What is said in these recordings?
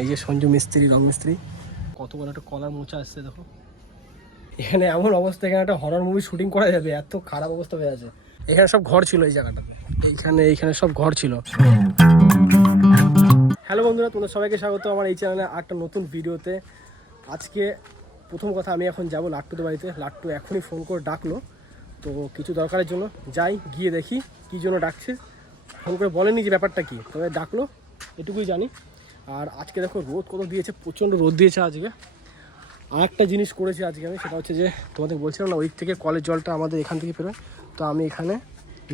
এই যে সঞ্জু মিস্ত্রি, রং মিস্ত্রি। কত বড় একটা কলার মোচা আসছে দেখো। এখানে এমন অবস্থা, এখানে একটা হরর মুভি শুটিং করা যাবে, এত খারাপ অবস্থা হয়ে আছে। এখানে সব ঘর ছিল এই জায়গাটাতে, এইখানে সব ঘর ছিল। হ্যালো বন্ধুরা, তোমরা সবাইকে স্বাগত আমার এই চ্যানেলে একটা নতুন ভিডিওতে। আজকে প্রথম কথা, আমি এখন যাব লাট্টুদের বাড়িতে। লাট্টু এখনই ফোন করে ডাকলো, তো কিছু দরকারের জন্য যাই, গিয়ে দেখি কী জন্য ডাকছে। ফোন করে বলেনি যে ব্যাপারটা কী, তবে ডাকলো এটুকুই জানি। আর আজকে দেখো রোদ কত দিয়েছে, প্রচণ্ড রোদ দিয়েছে আজকে। আর একটা জিনিস করেছি আজকে আমি, সেটা হচ্ছে যে তোমাদের বলছিলাম না ওই থেকে কলের জলটা আমাদের এখান থেকে বেরোয়, তো আমি এখানে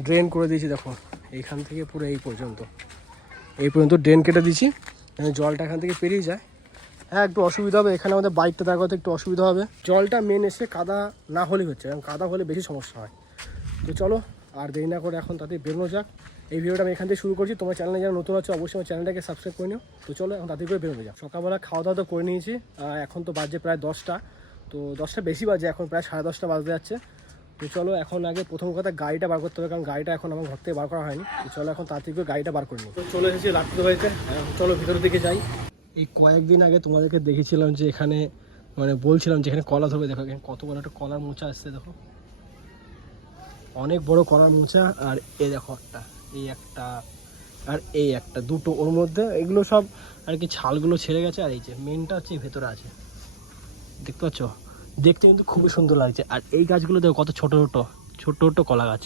ড্রেন করে দিয়েছি। দেখো এইখান থেকে পুরো এই পর্যন্ত ড্রেন কেটে দিয়েছি, জলটা এখান থেকে পেরিয়ে যায়। হ্যাঁ, একটু অসুবিধা হবে, এখানে আমাদের বাইকটা দাঁড় করতে একটু অসুবিধা হবে। জলটা মেন এসে কাদা না হলেই হচ্ছে, কারণ কাদা হলে বেশি সমস্যা হয়। তো চলো আর দেরি না করে এখন তাদের বেরোনো যাক। এই ভিডিওটা আমি এখান থেকে শুরু করছি। তোমার চ্যানেলে যারা নতুন আছে অবশ্যই আমার চ্যানেলটাকে সাবস্ক্রাইব করে নিও। তো চলো এখন তাদের করে বেরোনো যাক। সকালবেলা খাওয়া দাওয়া তো করে নিয়েছি, এখন তো বাজে প্রায় 10টা, তো 10টা বেশি বাজে, এখন প্রায় 10:30 বাজতে যাচ্ছে। তো চলো এখন আগে প্রথম কথা গাড়িটা বার করতে হবে, কারণ গাড়িটা এখন আমার ঘর থেকে বার করা হয়নি। তো চলো এখন তাড়াতাড়ি করে গাড়িটা বার করে নিই। তো চলে এসেছি লাট্টুদের বাড়িতে, চলো ভিতরের দিকে যাই। এই কয়েকদিন আগে তোমাদেরকে দেখেছিলাম যে এখানে, মানে বলছিলাম যে এখানে কলা ধরবে। দেখো এখানে কত বড় একটা কলার মোচা আসছে, দেখো অনেক বড় কলার মোচা। আর এই দেখো একটা, এই একটা আর এই একটা, দুটো ওর মধ্যে। এগুলো সব আর কি ছালগুলো ছেড়ে গেছে। আর এই যে মেনটা হচ্ছে ভেতরে আছে, দেখতে পাচ্ছ? দেখতে কিন্তু খুবই সুন্দর লাগছে। আর এই গাছগুলো দেখো কত ছোট ছোট ছোট কলা গাছ।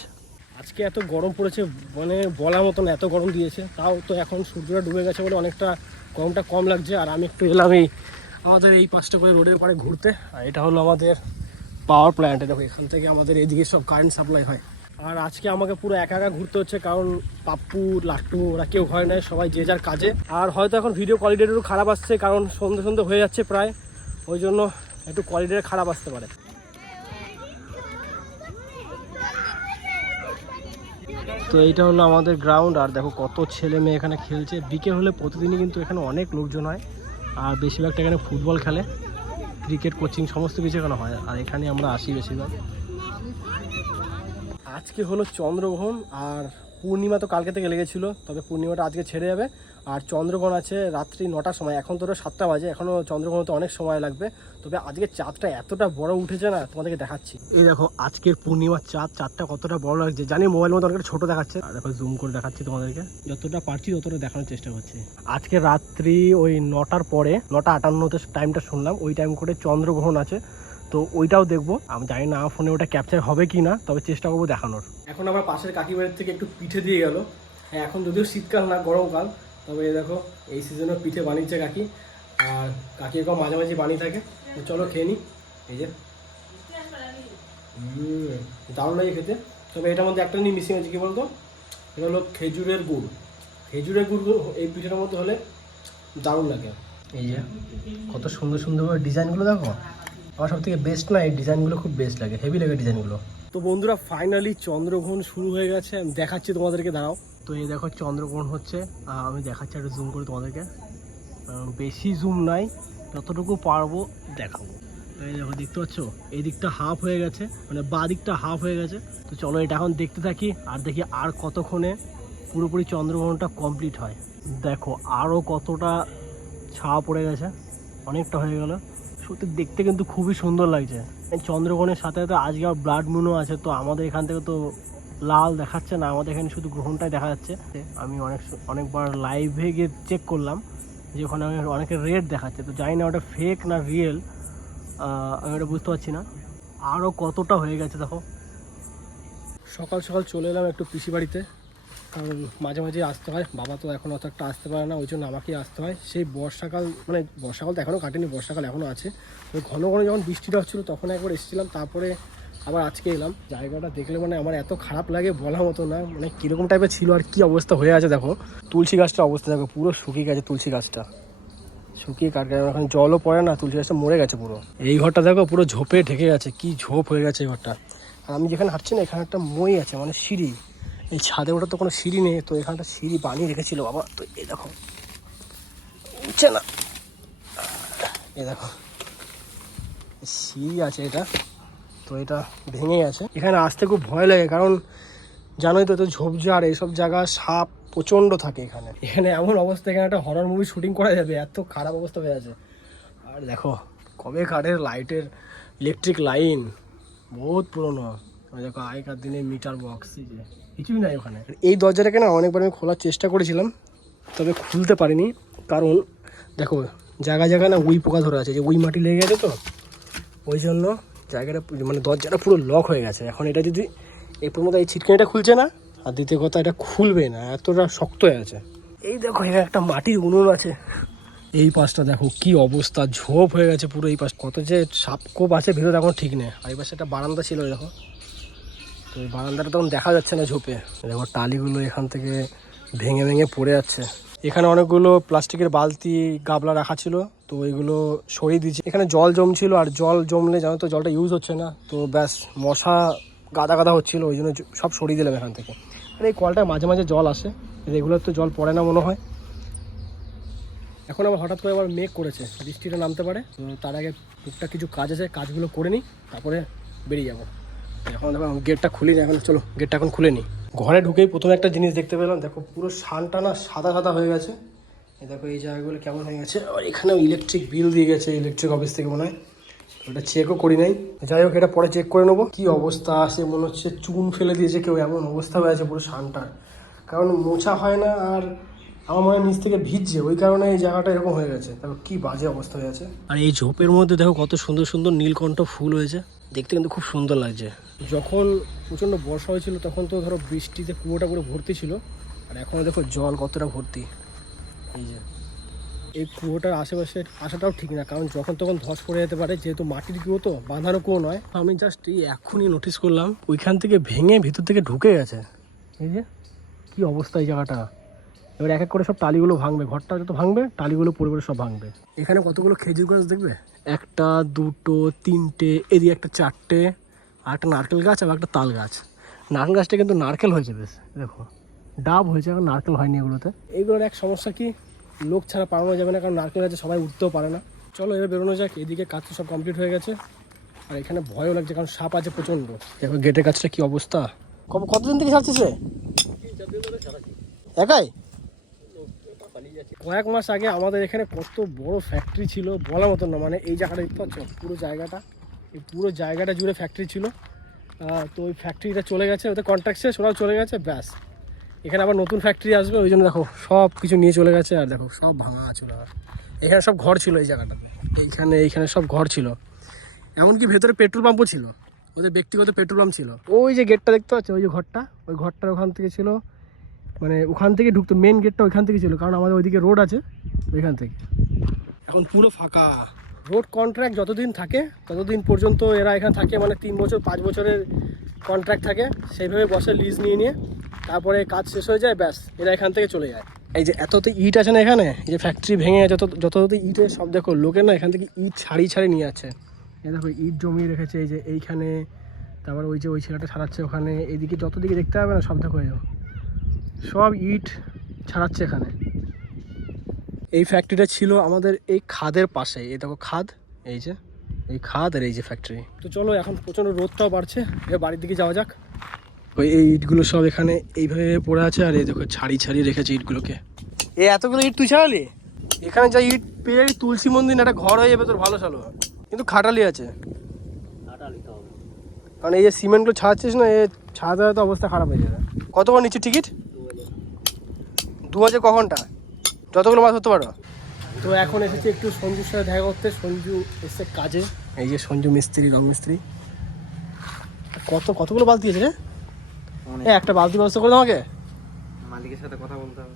আজকে এত গরম পড়েছে, মানে বলার মতো না, এত গরম দিয়েছে। তাও তো এখন সূর্যটা ডুবে গেছে বলে অনেকটা গরমটা কম লাগছে। আর আমি একটু এলাম এই আমাদের এই পাশটা করে রোডের পাড়ে ঘুরতে। আর এটা হলো আমাদের পাওয়ার প্ল্যান্ট। দেখো এখান থেকে আমাদের এইদিকে সব কারেন্ট সাপ্লাই হয়। আর আজকে আমাকে পুরো একা একা ঘুরতে হচ্ছে, কারণ পাপ্পু লাট্টু ওরা কেউ ঘরে নেয়, সবাই যে যার কাজে। আর হয়তো এখন ভিডিও কোয়ালিটিটা একটু খারাপ আসছে, কারণ সন্ধ্যে হয়ে যাচ্ছে প্রায়, ওই জন্য একটু কোয়ালিটিটা খারাপ আসতে পারে। তো এইটা হলো আমাদের গ্রাউন্ড। আর দেখো কত ছেলে মেয়ে এখানে খেলছে। বিকেল হলে প্রতিদিনই কিন্তু এখানে অনেক লোকজন হয়। আর বেশিরভাগটা এখানে ফুটবল খেলে, ক্রিকেট কোচিং সমস্ত কিছু এখানে হয়। আর এখানে আমরা আসি বেশিরভাগ। আজকে হলো চন্দ্রগ্রহণ, আর পূর্ণিমা তো কালকে থেকে লেগেছিলো, তবে পূর্ণিমাটা আজকে ছেড়ে যাবে। আর চন্দ্রগ্রহণ আছে রাত্রি 9টার সময়, এখন তো 7টা বাজে, এখনও চন্দ্রগ্রহণ তো অনেক সময় লাগবে। তবে আজকে চাঁদটা এতটা বড় উঠেছে না, তোমাদেরকে দেখাচ্ছি। এই দেখো আজকের পূর্ণিমার চাঁদটা কতটা বড় লাগছে। জানি মোবাইলের মধ্যে অনেকটা ছোটো দেখাচ্ছে, আর দেখো জুম করে দেখাচ্ছি তোমাদেরকে, যতটা পারছি ততটা দেখানোর চেষ্টা করছি। আজকে রাত্রি ওই 9টার পরে, 9:58 টাইমটা শুনলাম, ওই টাইম করে চন্দ্রগ্রহণ আছে। তো ওইটাও দেখবো। আমি জানি না ফোনে ওটা ক্যাপচার হবে কি না, তবে চেষ্টা করবো দেখানোর। এখন আমার পাশের কাকিবাড়ির থেকে একটু পিঠে দিয়ে গেল। হ্যাঁ, এখন যদিও শীতকাল না, গরমকাল, তবে দেখো এই সিজনে পিঠে বানিয়েছে কাকি। আর কাকি এরকম মাঝে মাঝে বানিয়ে থাকে। তো চলো খেয়ে নিই। এই যে দারুণ লাগে খেতে। তবে এটার মধ্যে একটা জিনিস মিসিং আছে, কী বলতো? এটা হলো খেজুরের গুড়। খেজুরের গুড় এই পিঠেটার মধ্যে হলে দারুণ লাগে। এই যে কত সুন্দর সুন্দর ডিজাইনগুলো দেখো। আমার সব থেকে বেস্ট না, এই ডিজাইনগুলো খুব বেস্ট লাগে, হেভি লাগে ডিজাইনগুলো। তো বন্ধুরা ফাইনালি চন্দ্রগ্রহণ শুরু হয়ে গেছে, আমি দেখাচ্ছি তোমাদেরকে, দাঁড়াও। তো এই দেখো চন্দ্রগ্রহণ হচ্ছে, আমি দেখাচ্ছি একটু জুম করে তোমাদেরকে। বেশি জুম নাই, যতটুকু পারবো দেখাবো। এই দেখো দেখতে পাচ্ছ, এই দিকটা হাফ হয়ে গেছে, মানে বাঁ দিকটা হাফ হয়ে গেছে। তো চলো এটা এখন দেখতে থাকি, আর দেখি আর কতক্ষণে পুরোপুরি চন্দ্রগ্রহণটা কমপ্লিট হয়। দেখো আরও কতটা ছায়া পড়ে গেছে, অনেকটা হয়ে গেল। সত্যি দেখতে কিন্তু খুবই সুন্দর লাগছে। চন্দ্রগ্রহণের সাথে সাথে আজকে আর ব্লাড মুনও আছে। তো আমাদের এখান থেকে তো লাল দেখাচ্ছে না, আমাদের এখানে শুধু গ্রহণটাই দেখা যাচ্ছে। আমি অনেকবার লাইভে গিয়ে চেক করলাম যে ওখানে অনেকের রেড দেখাচ্ছে। তো জানি না ওটা ফেক না রিয়েল, আমি ওটা বুঝতে পারছি না। আরও কতটা হয়ে গেছে দেখো। সকাল সকাল চলে এলাম একটু পিসি বাড়িতে, কারণ মাঝে মাঝে আসতে হয়। বাবা তো এখন অত একটা আসতে পারে না, ওই জন্য আমাকেই আসতে হয়। সেই বর্ষাকাল, মানে বর্ষাকাল তো এখনও কাটেনি, বর্ষাকাল এখনও আছে। তো ঘন ঘন যখন বৃষ্টিটা হচ্ছিলো তখন একবার এসেছিলাম, তারপরে আবার আজকে এলাম। জায়গাটা দেখলে মানে আমার এত খারাপ লাগে বলার মতো না, মানে কীরকম টাইপের ছিল আর কী অবস্থা হয়ে আছে দেখো। তুলসী গাছটার অবস্থা দেখো, পুরো শুকিয়ে গেছে তুলসী গাছটা, শুকিয়ে কাটকে, এখন জলও পড়ে না, তুলসী গাছটা মরে গেছে পুরো। এই ঘরটা দেখো পুরো ঝোপে ঢেকে গেছে, কি ঝোপ হয়ে গেছে এই ঘরটা। আর আমি যেখানে হাঁটছি না, এখানে একটা মই আছে, মানে সিঁড়ি। এই ছাদে ওটা তো কোনো সিঁড়ি নেই, তো এখানটা সিঁড়ি বানিয়ে রেখেছিল বাবা। তো এই দেখো উঠছে না, এই দেখো সিঁড়ি আছে এটা, তো এটা ভেঙে গেছে। এখানে আসতে খুব ভয় লাগে, কারণ জানোই তো ঝোপঝাড় এইসব জায়গা, সাপ প্রচণ্ড থাকে এখানে। এখানে এমন অবস্থা, এখানে একটা হরর মুভি শুটিং করা যাবে, এত খারাপ অবস্থা হয়ে আছে। আর দেখো কবে কাঠের লাইটের ইলেকট্রিক লাইন, বহুত পুরনো। দেখো আগেকার দিনে মিটার বক্স, যে কিছুই নাই ওখানে। এই দরজাটাকে না অনেকবার আমি খোলার চেষ্টা করেছিলাম, তবে খুলতে পারিনি। কারণ দেখো জায়গায় জায়গায় না উই পোকা ধরে আছে, যে উই মাটি লেগে গেছে, তো ওই জন্য জায়গাটা মানে দরজাটা পুরো লক হয়ে গেছে। এখন এটা যদি এই প্রথমত এই ছিটকানিটা খুলছে না, আর দ্বিতীয় কথা এটা খুলবে না, এতটা শক্ত হয়ে আছে। এই দেখো এখানে একটা মাটির উনুন আছে। এই পাশটা দেখো কি অবস্থা, ঝোপ হয়ে গেছে পুরো। এই পাশ কত যে সাপকোপ আছে ভিতরে এখন ঠিক নেই। আর এই পাশে একটা বারান্দা ছিল দেখো, তো এই বারান্দাটা তখন দেখা যাচ্ছে না ঝোপে। দেখো টালিগুলো এখান থেকে ভেঙে ভেঙে পড়ে যাচ্ছে। এখানে অনেকগুলো প্লাস্টিকের বালতি গাবলা রাখা ছিল, তো এইগুলো সরিয়ে দিয়েছি। এখানে জল জমছিল, আর জল জমলে জানো তো জলটা ইউজ হচ্ছে না, তো ব্যাস মশা গাদা গাদা হচ্ছিলো, ওই জন্য সব সরিয়ে দিলাম এখান থেকে। আর এই কলটায় মাঝে মাঝে জল আসে, রেগুলার তো জল পড়ে না মনে হয়। এখন আবার হঠাৎ করে আবার মেঘ করেছে, বৃষ্টিটা নামতে পারে, তো তার আগে টুকটাক কিছু কাজ আছে, কাজগুলো করে নিই, তারপরে বেরিয়ে যাবো। এখন দেখো গেটটা খুলি না, এখন চলো গেটটা এখন খুলে নিই। ঘরে ঢুকেই প্রথমে একটা জিনিস দেখতে পেলাম, দেখো পুরো শানটা না সাদা সাদা হয়ে গেছে। দেখো এই জায়গাগুলো কেমন হয়ে গেছে, আর এখানেও ইলেকট্রিক বিল দিয়ে গেছে ইলেকট্রিক অফিস থেকে মনে হয়, ওটা চেকও করি নাই। যাই হোক এটা পরে চেক করে নেবো। কি অবস্থা আসে, মনে হচ্ছে চুন ফেলে দিয়েছে কেউ, এমন অবস্থা হয়ে আছে পুরো শানটার। কারণ মোছা হয় না, আর আমার মনে হয় নিচ থেকে ভিজছে, ওই কারণে এই জায়গাটা এরকম হয়ে গেছে। তারপর কি বাজে অবস্থা হয়ে আছে। আর এই ঝোপের মধ্যে দেখো কত সুন্দর সুন্দর নীলকণ্ঠ ফুল হয়েছে, দেখতে কিন্তু খুব সুন্দর লাগছে। যখন প্রচণ্ড বর্ষা হয়েছিল তখন তো ধরো বৃষ্টিতে কুয়োটা পুরো ভর্তি ছিল, আর এখন দেখো জল কতটা ভর্তি। এই যে এই কুয়োটার আশেপাশে আসাটাও ঠিক না, কারণ যখন তখন ধস পড়ে যেতে পারে, যেহেতু মাটির কুয়ো তো, বাঁধানো কুয়ো নয়। আমি জাস্ট এই এখনই নোটিস করলাম ওইখান থেকে ভেঙে ভিতর থেকে ঢুকে গেছে। এই যে কি অবস্থা এই জায়গাটা। এবার এক এক করে সব টালিগুলো ভাঙবে, ঘরটা যত ভাঙবে টালিগুলো পড়ে পড়ে সব ভাঙবে। এখানে কতগুলো খেজুর গাছ দেখবে, একটা দুটো তিনটে, এদিকে একটা চারটে, আর একটা নারকেল গাছ, আর একটা তাল গাছ। নারকেল গাছটা কিন্তু নারকেল হয়েছে বেশ, দেখো ডাব হয়েছে, এখন নারকেল হয়নি এগুলোতে। এইগুলোর এক সমস্যা কি, লোক ছাড়া পালানো যাবে না, কারণ নারকেল গাছে সবাই উঠতেও পারে না। চলো এবার বেরোনো যাক, এদিকে কাজ সব কমপ্লিট হয়ে গেছে। আর এখানে ভয়ও লাগছে, কারণ সাপ আছে প্রচণ্ড। দেখো গেটের কাজটা কি অবস্থা। কতদিন থেকে ছাড়ছিস রে? একাই? কয়েক মাস আগে আমাদের এখানে কত বড় ফ্যাক্টরি ছিল বলার মতন না। মানে এই জায়গাটা দেখতে পাচ্ছ, পুরো জায়গাটা, এই পুরো জায়গাটা জুড়ে ফ্যাক্টরি ছিল। তো ওই ফ্যাক্টরিটা চলে গেছে, ওদের কন্ট্রাক্ট শেষ, ওরাও চলে গেছে, ব্যাস। এখানে আবার নতুন ফ্যাক্টরি আসবে, ওই জন্য দেখো সব কিছু নিয়ে চলে গেছে। আর দেখো সব ভাঙা চলে গেছে। এখানে সব ঘর ছিল এই জায়গাটাতে, এইখানে সব ঘর ছিল, এমনকি ভেতরে পেট্রোল পাম্পও ছিল, ওদের ব্যক্তিগত পেট্রোল পাম্প ছিল। ওই যে গেটটা দেখতে পাচ্ছ, ওই যে ঘরটা, ওই ঘরটার ওখান থেকে ছিল, মানে ওখান থেকে ঢুকতো, মেন গেটটা ওইখান থেকে ছিল, কারণ আমাদের ওইদিকে রোড আছে ওইখান থেকে। এখন পুরো ফাঁকা। রোড কন্ট্রাক্ট যতদিন থাকে ততদিন পর্যন্ত এরা এখানে থাকে, মানে 3 বছর 5 বছরের কন্ট্রাক্ট থাকে, সেইভাবে বসে লিজ নিয়ে তারপরে কাজ শেষ হয়ে যায়, ব্যাস এরা এখান থেকে চলে যায়। এই যে এত ইট আছে না এখানে, এই যে ফ্যাক্টরি ভেঙে যত ইটের সব দেখো লোকের না এখান থেকে ইট ছাড়িয়ে নিয়ে যাচ্ছে। এই দেখো ইট জমিয়ে রেখেছে, এই যে এইখানে, তারপর ওই যে ওই ছেলেটা ছাড়াচ্ছে ওখানে, এইদিকে যত দিকে দেখতে হবে না সব দেখো, সব ইট ছাড়াচ্ছে এখানে। এই ফ্যাক্টরিটা ছিল আমাদের এই খাদের পাশে, এই দেখো খাদ, এই যে এই খাদ, আর এই যে ফ্যাক্টরি। তো চলো এখন প্রচণ্ড রোদটাও বাড়ছে, এবার বাড়ির দিকে যাওয়া যাক। ওই এই ইটগুলো সব এখানে এইভাবে পড়ে আছে, আর এই দেখো ছাড়িয়ে রেখেছে ইটগুলোকে। এই এতগুলো ইট তুই ছাড়ালি? এখানে যা ইট পেয়ে তুলসী মন্দির একটা ঘর হয়ে যাবে তোর, ভালো চলো। কিন্তু খাটালি আছে, কারণ এই যে সিমেন্টগুলো ছাড়াচ্ছিস না, এ ছাড়াতে তো অবস্থা খারাপ হয়ে যাবে। কত করে নিচ্ছে টিকিট? 2000 কখনটা? যতগুলো মাছ ধরতে পারো। তো এখন এসেছি একটু সঞ্জুর সাথে দেখা করতে, সঞ্জু এসছে কাজে। এই যে সঞ্জু মিস্ত্রি, রং মিস্ত্রি। কতগুলো বালতি আছে রে? একটা বালতি ব্যবস্থা করে দাও আমাকে। মালিকের সাথে কথা বলতে হবে।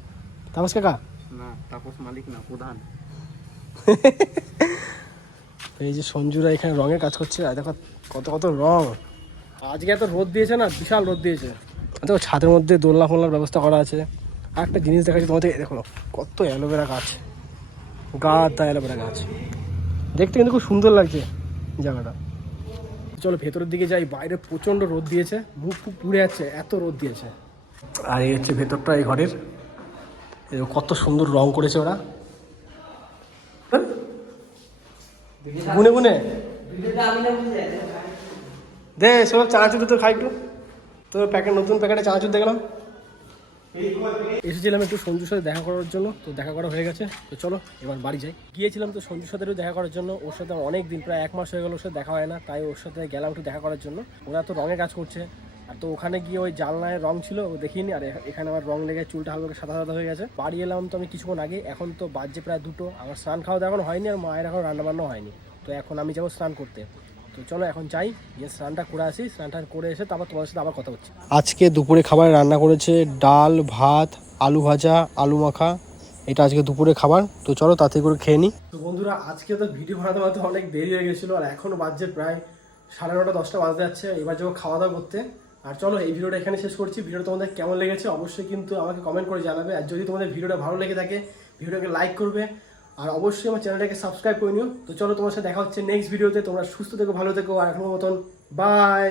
তাপস কাকা? না, তাপস মালিক না, প্রধান। এই যে সঞ্জুরা এখানে রঙের কাজ করছে, আর দেখো কত রং। আজকে এত রোদ দিয়েছে না, বিশাল রোদ দিয়েছে। দেখো ছাদের মধ্যে দোলনা ফোলনার ব্যবস্থা করা আছে। আর একটা জিনিস দেখাচ্ছি তোমাদের, দেখো কত অ্যালোভেরা গাছ, গাদা অ্যালোভেরা গাছ, দেখতে কিন্তু খুব সুন্দর লাগছে জায়গাটা। চলো ভেতরের দিকে যাই, বাইরে প্রচণ্ড রোদ দিয়েছে, মুখ পুড়ে যাচ্ছে, এত রোদ দিয়েছে। আর এই হচ্ছে ভেতরটা এই ঘরের, কত সুন্দর রং করেছে ওরা, গুনে দে সব চানাচুর তো খাই একটু। তোর নতুন প্যাকেটে চানাচুর দেখলাম, এসেছিলাম একটু সঞ্জুর সাথে দেখা করার জন্য, তো দেখা করা হয়ে গেছে। তো চলো এবার বাড়ি যাই। গিয়েছিলাম তো সঞ্জুর সাথে একটু দেখা করার জন্য, ওর সাথে অনেক দিন প্রায় 1 মাস হয়ে গেল ওর সাথে দেখা হয় না, তাই ওর সাথে গেলাম একটু দেখা করার জন্য। ওরা তো রঙে কাজ করছে, আর তো ওখানে গিয়ে ওই জানলায় রং ছিল ও দেখিনি, আর এখানে আমার রং লেগে চুলটা হালকা সাদা সাদা হয়ে গেছে। বাড়ি এলাম তো আমি কিছুক্ষণ আগে, এখন তো বাজছে প্রায় 2টো। আমার স্নান খাওয়া দাওয়া এখন হয়নি, আর মায়ের এখন রান্নাবান্নাও হয়নি। তো এখন আমি যাবো স্নান করতে। তো চলো এখন যাই, গিয়ে স্নানটা করে আসি। স্নানটা করে এসে তারপর তোমার সাথে আবার কথা হচ্ছে। আজকে দুপুরে খাবার রান্না করেছে ডাল, ভাত, আলু ভাজা, আলু মাখা। এটা আজকে দুপুরে খাবার। তো চলো তাড়াতাড়ি করে খেয়ে নিই। তো বন্ধুরা, আজকে তো ভিডিও বানাতে অনেক দেরি হয়ে গেছিলো, আর এখনও বাজছে প্রায় 9:30 10টা বাজতে যাচ্ছে। এবার যাবো খাওয়া দাওয়া করতে। আর চলো এই ভিডিওটা এখানে শেষ করছি। ভিডিওটা তোমাদের কেমন লেগেছে অবশ্যই কিন্তু আমাকে কমেন্ট করে জানাবে। আর যদি তোমাদের ভিডিওটা ভালো লেগে থাকে ভিডিওটাকে লাইক করবে, আর অবশ্যই আমার চ্যানেলটাকে সাবস্ক্রাইব করে নিও। তো চলো তোমার সাথে দেখা হচ্ছে নেক্সট ভিডিওতে। তোমরা সুস্থ থেকো, ভালো থেকো, আর এখনো মতন বাই।